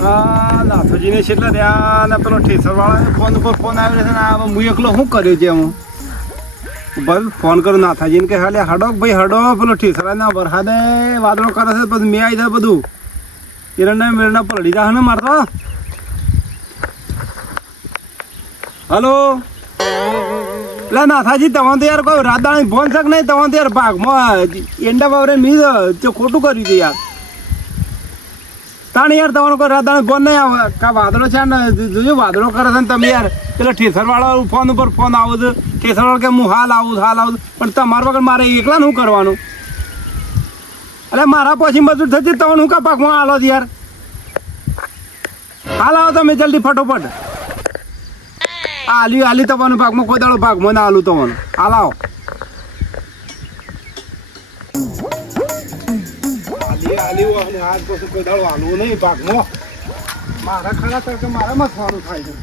નાથોજીને છેલ્લા ત્યાં ને પેલો ઠેસરવાળા ફોન ઉપર ફોન આવ્યો છે ને આ હું એકલો શું કર્યો છે એમાં ભાઈ ફોન કરું નાથાજીને કે હાલે હડો ભાઈ હડો પેલો ઠેસરાના વરસાદે વાદળો કરે છે પછી મેં આવી જાય બધું એરંડા મેરંડા પલડી જાય ને મારતો હલો એટલે નાથાજી તમારે તો યાર કોઈ રાતદાણી ફોન શક નહીં તમારે તો યાર ભાગમાં એંડા બાવરે મી ખોટું કર્યું છે યાર તાણે યાર તમારો કોઈ રાતદાણી ફોન નહીં આવે કા વાદળો છે ને જોયું વાદળો કરે છે ને તમે યાર પેલા ઠેસરવાળો ફોન ઉપર ફોન આવો છો ઠેસરવાળો કે હું હાલ આવું પણ તમારા વગર મારે એકલા શું કરવાનું એટલે મારા પછી મજૂર થતી તમને હું કા પાકમાં હાલો યાર હાલ આવો તમે જલ્દી ફટોફટ આલી તમારું ભાગમાં કોઈ દાડો ભાગમાં ના આલું તમારું હાલ આવો આજ પછી કોઈ દાડો હાલવું નહીં ભાગમાં મારા ખરા તરકે મારામાં થવાનું થાય છે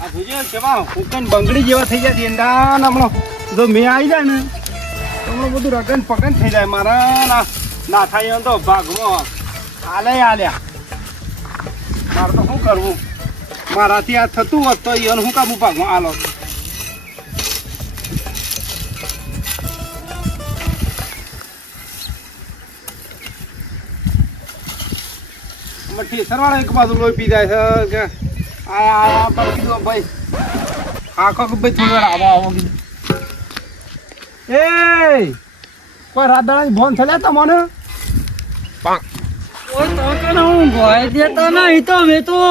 આ જોજે કેવા હુકન બંગડી જેવા થઈ જાય ઈંડા ને હમણાં જો મેં આવી જાય ને તો હમણાં બધું રગન પકન થઈ જાય મારા ના થાય એમ તો ભાગમાં આલ્યા મારે તો શું કરવું મારાથી આ થતું હોત તો એને શું કામ ભાગમાં આલો ઠેસરવાળા એક બાજુ લોહી પી જાય છે કે આયા પર કીધું ભાઈ આખો કે ભાઈ થોડી વાર આવો કીધું એ કોઈ રાત દાડા ફોન થયા તમને હું ગોય દેતો નહીં તો મેં તો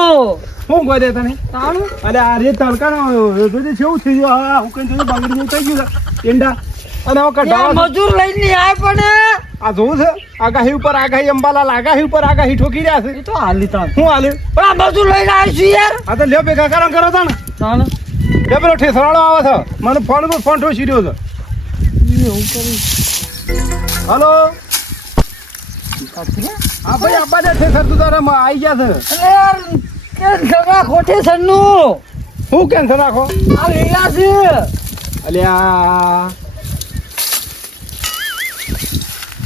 શું ગોય દેતા નહીં તારું અરે આ રે તડકાનો જોજે કેવું થઈ ગયું હા હું કઈ જોયું બંગડી જેવું થઈ ગયું ઈંડા અને હવે કઢાવા મજૂર લઈને આય પણ આ જોવું છે આગાહી ઉપર આગાહી અંબાલાલ આગાહી ઉપર આગાહી ઠોકી રહ્યા છે એ તો હાલી તા હું હાલ્યું પણ આ મજૂર લઈને આવીશું યાર આ તો લ્યો ભેગા કરો તાણ ચાલો લે પેલો ઠેસવાળો આવે છે મને ફોન ઉપર ફોન ઠોસી રહ્યો છે એવું કરી હલો હા ભાઈ આપા દે ઠેસર તું તારે આવી ગયા છે અરે યાર કેન્સર ના ખોટે સન્નું શું કેન્સર નાખો આ લેલા છે અલ્યા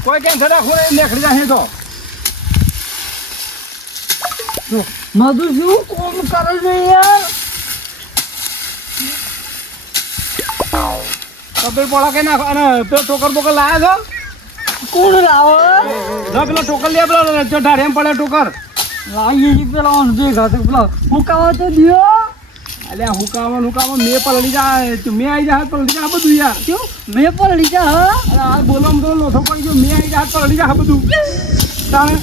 કોઈ કેન્સર નાખો નહીં નીકળી જાય તો મજૂર શું કોમ કરે છે યાર કબીર પોળા કઈ નાખો અને પેલો ટોકર બોકર લાયા છો કોણ લાવો જો પેલો ટોકર લે પેલો ઢારે એમ પડે ટોકર લાવીએ છીએ પેલા ભેગા તો પેલા મુકાવા તો દિયો અલ્યા હુકાવા મેં પલળી જાય મેં આવી જાય પલળી જાય બધું યાર શું મેં પણ લીધા હા અરે આ બોલવામાં તો લોથો પડી ગયો મેં આવી જાય પલળી જાય બધું તાણે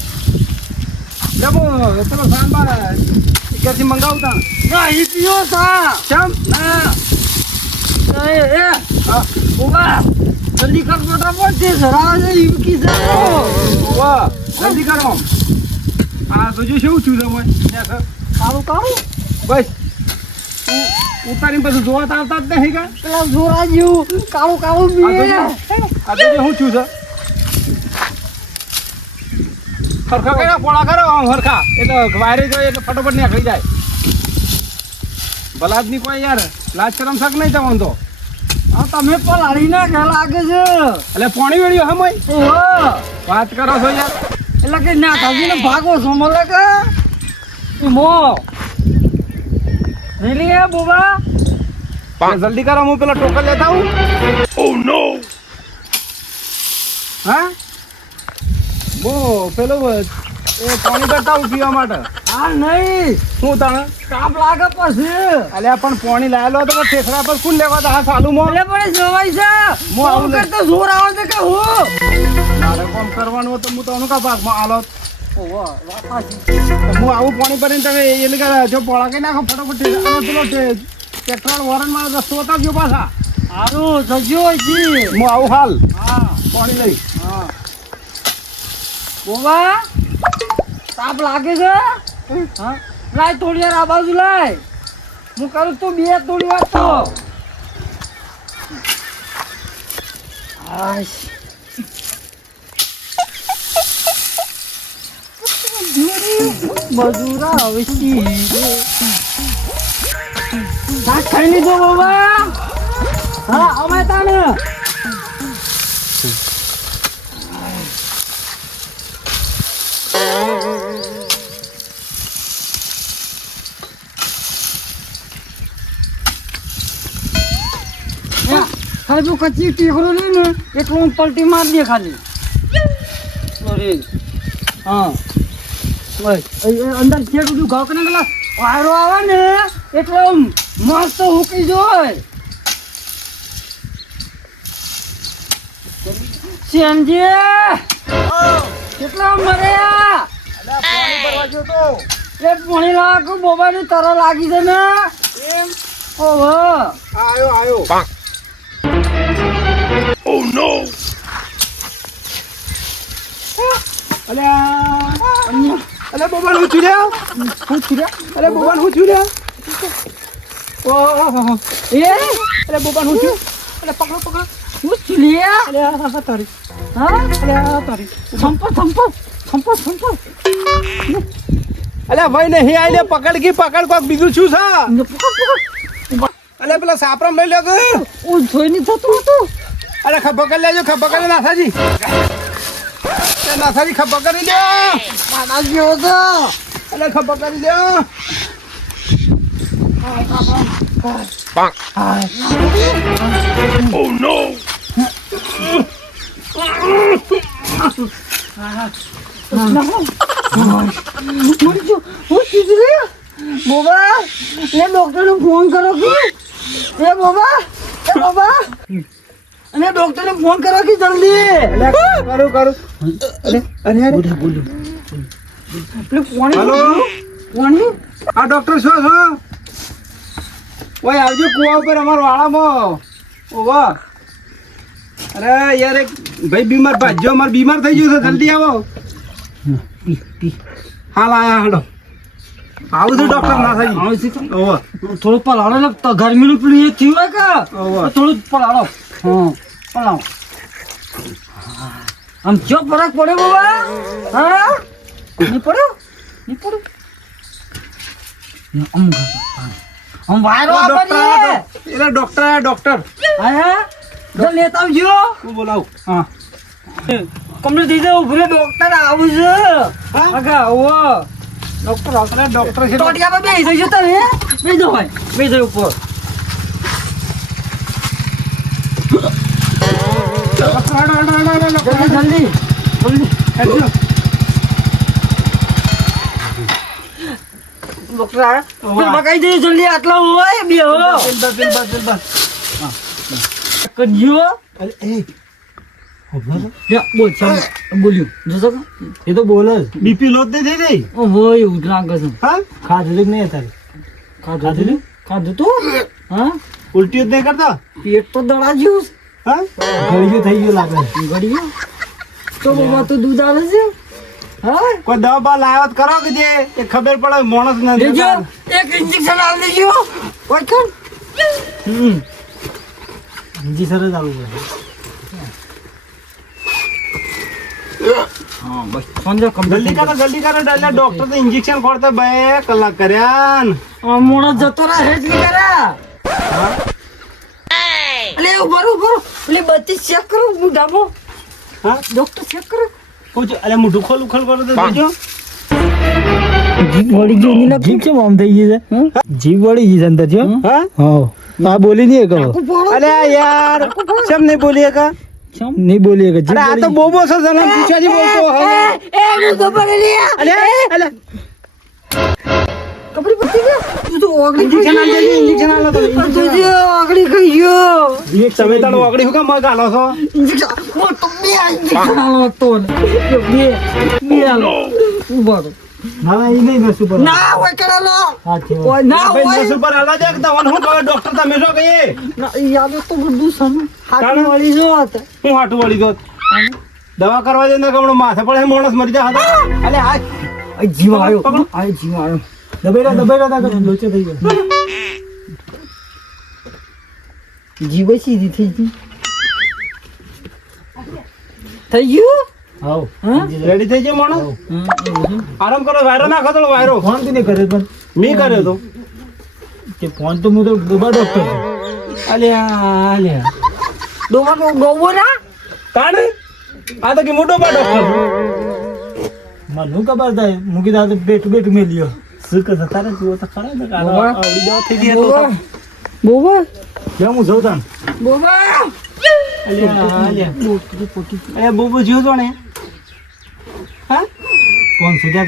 જમો પેલો સાંભાર ક્યાંથી મંગાવતા ના ઈ પીઓ સા કેમ ના એ હા ઓવા જલ્દી કર મોટા પડશે સરાવ છે ઈમકી છે વાહ જલ્દી કરો આ તો જો શું છું તમે કાળું કાળું બસ ઉતારીને પછી જોવા આવતા જ નહીં કે પેલા જોરા જેવું કાળું કાળું આ મીએ તો શું છું છે હરખા કર્યા પોળા કરો આમ હરખા એટલે વાયરે જોઈએ એટલે ફટોફટ નીકળી જાય ભલા જ નહીં કોઈ યાર લાજ કરમ શક નહીં તમને તો આ તમે પણ હારી ના કે લાગે છે એટલે પોણી વેળ્યો હમ ઓહો વાત કરો છો યાર એટલે કે ના કાજીને ભાગો છો મળે કે મો રેલી હે બોબા જલ્દી કરો હું પેલા ટોકન લેતા આવું ઓ નો હા બો પેલો એ પાણી કરતા આવું પીવા માટે હા નહીં શું તને કાપ લાગે પછી અલ્યા પણ પાણી લાયેલો તો ઠેસરા પર કોણ લેવા હા સાલું મો એટલે પણ જવાય છે હું આવું તો જોર આવે છે કે હું મારે કામ કરવાનું હોય તો હું તો અનુકા ભાગમાં આલો ઓહો વાપાસી હું આવું પાણી ભરીને તમે એટલે કે જો પોળા કઈ નાખો ફટાફટ પેલો પેટ્રોલ વોરનમાં રસ્તો બતાવજો પાછા સારું સજ્જો છે હું આવું હાલ હા પાણી લઈ હા બોબા તાપ લાગે છે હા લાય થોડી વાર આ બાજુ લાય હું કરું તું બે થોડી વાર તો આશ મજૂરા હવે શાક ખાઈ લીધો બાબા હા અમે તાને ખાલી તું કચ્ચી ટીકરો લે ને એટલું હું પલટી માર દે ખાલી અરે હા બસ અંદર ચેક બધું ઘાવ કે ના વાયરો આવે ને એટલે મસ્ત હુકી જોય શ્યામજી કેટલા મર્યા પાણી ભરવા ગયો તો એ પાણી લાગ બોબાની તર લાગી છે ને એમ ઓહો આયો ઓ નો અલે બોબાન હું છુલ્યા અલે બોબાન હું છુલ્યા ઓહો એ અલે બોબાન હું છું અલે પકડો હું ચુલિયા અલે આ તારી હા અલે આ તારી સંપો અલે ભાઈ નહીં આઈ લે પકડ કોક બીજું શું છે અલે પેલા સાપરા લઈ લે કે ઓ જોઈ નહીં થતું હતું અરે ખબર કરી લેજો ખબર કરી નાથાજી ખબર કરી લે મારા જેવો તો અલે ખબર કરી લે Oh no! બોબા એ ડોક્ટર ને ફોન કરો કે એ બોબા અને ડોક્ટર ને ફોન કરો કે જલ્દી કરું અરે બોલ્યું હેલો પાણી આ ડોક્ટર શું છો ઓય આવજો કુવા ઉપર અમાર વાળામાં ઓવા અરે યાર એક ભાઈ બીમાર ભાજ્યો અમાર બીમાર થઈ ગયું છે જલ્દી આવો હાલ આયા હડો આવું છે ડોક્ટર ના થઈ ઓવા થોડું પલાળો ને ગરમીનું પેલું એ થયું હોય કે ઓવા થોડું પલાળો હા પલાળો આમ ચો ફરક પડે બાબા હા નહીં પડ્યો આમ વાયરો ડોક્ટર હા જો લેતા આવજો હું બોલાવું હા કમ્પ્લીટ થઈ જાય ઉભરે ડોક્ટર આવું છે આગા આવો ડોક્ટર છે ટોટિયા પર બેસી જજો તમે બેસી હોય બેસી ઉપર જલ્દી ડોક્ટર મકાઈ જઈએ જલ્દી આટલા હોય બે હો કરજો બોલ્યું જોશો એ તો બોલ બીપી લો જ નહીં થઈ ઓ હોય એવું લાગે છે હા ખાધું જ નહીં તારે ખાધું તું હા ઉલટી જ નહીં કરતા પેટ તો દડા જ્યું હા ગળ્યું થઈ ગયું લાગે ગળ્યું તો બાબા તો દૂધ આવે છે હા કોઈ દવા બા લાવત કરો કે જે એ ખબર પડે માણસ ને લેજો એક ઇન્જેક્શન આલ દેજો ઓય કર જી સર જ આવું પડે હા બસ સમજો જલ્દી કરો એટલે ડોક્ટર તો ઇન્જેક્શન ખોરતા 2 કલાક કર્યા ને મોણો જતો રહે હેજ ની કરા અલે ઉભરો એટલે બત્તી ચેક કરો મુઢામો હા ડોક્ટર ચેક કરો પૂછો અલે મોઢું ખોલ કરો તો જોજો જીભ વળી ગઈ ની લખી કેમ આમ થઈ ગઈ છે જીભ વળી ગઈ અંદર જો હા હા આ બોલી નહીં કહો અલે યાર કેમ નહીં બોલી કા નહીં બોલી કે અરે આ તો બોબો છે જલમ પૂછાજી બોલતો એ હું ખબર લે અલે કપડી પતી ગયો તું તો ઓગળી ઇન્જેક્શન આલો તો તું ઓગળી ખાઈ ગયો એક તમે તારો ઓગળી હું કામ મગ આલો છો ઇન્જેક્શન ઓ તો બે ઇન્જેક્શન આલો તો બે આલો ઉભો ના ઈ નહીં નસુ પર ના ઓય કરાલો હા છે ઓય ના ભાઈ ઓય નસુ પર આલા જાક દવા હું કહે ડોક્ટર તમે જો કહીએ ના યાદ તો બધું સમ હાથ વાળી જો હતા હું હાટુ વળી દો દવા કરવા દે ને કમણો માથે પડે માણસ મરી જા હતા અલે આ જીવ આવ્યો આ જીવ આવ્યો દબાઈ તા લોચે થઈ ગયો જીવ સીધી થઈ ગઈ થઈ ગયું હાઉ હા રેડી થઈ ગયો માણસ આરામ કરો વાયરો ના ખતરો વાયરો ફોન કોને કર્યો પણ મી કર્યો તો કે ફોન તો હું તો ડોબા ડોક્ટર અલ્યા ડોબા ડોબો ના તાણે આ તો કે મોટો બા ડોક્ટર મને ખબર થાય મૂકી દા તો બેઠું મેલ્યો શું કરતા તારે જીવો તો ખરા ને આવડી જાવ થઈ ગઈ તો બોબા કેમ હું જઉં તાન બોબા બહુ જીવ તો ને હા કોણ છે ત્યાં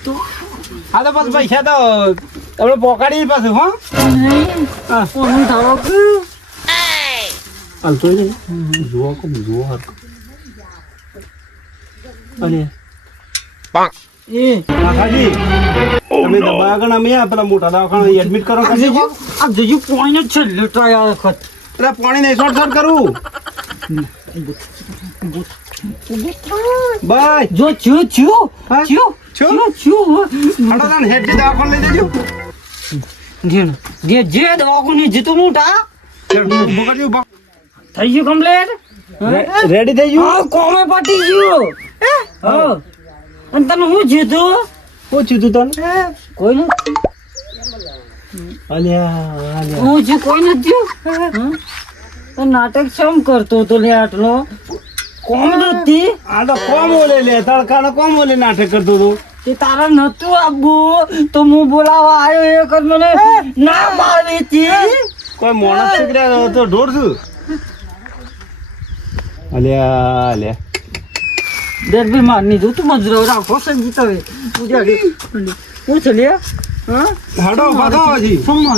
તો હા તો બસ પૈસા તો આપણે પોકાડી પાછું હા હાલતો જુઓ જુઓ હરકો અરે નાથાજી તમે દવાખાના અમે પેલા મોટા દવાખાના એડમિટ કરો કરી દેજો આ જજુ પોઈન્ટ છે લેટાયા વખત એટલે પાણી નહીં શોર્ટ શોર્ટ કરું બાય જો છું છું હા? છું છું? છું હડો હેડ થી દવાખાને લઈ જજો જે દવાખાને જીતો મોટા બગાડજો થઈ ગયું કમ્પ્લેટ રેડી થઈ ગયું હા કોમે પટી ગયું હા અને તને હું જીતો શું થયું તને કોઈ નથી અલ્યા હું જે કોઈ નથી થયું તો નાટક શમ કરતો તો લે આટલો કોમ નથી આ તો કોમ ઓલે લે તડકાનો કોમ ઓલે નાટક કરતો હતો તે તારા નતું આબુ તો હું બોલાવા આવ્યો એ કર મને ના મારી હતી કોઈ મોણસ છોકરા તો ઢોર છું અલ્યા અલ્યા દરબી મારની જો તું મજરો રાખો સંગીત હવે પૂજા હું ચલે હા હડો બધો હજી સમા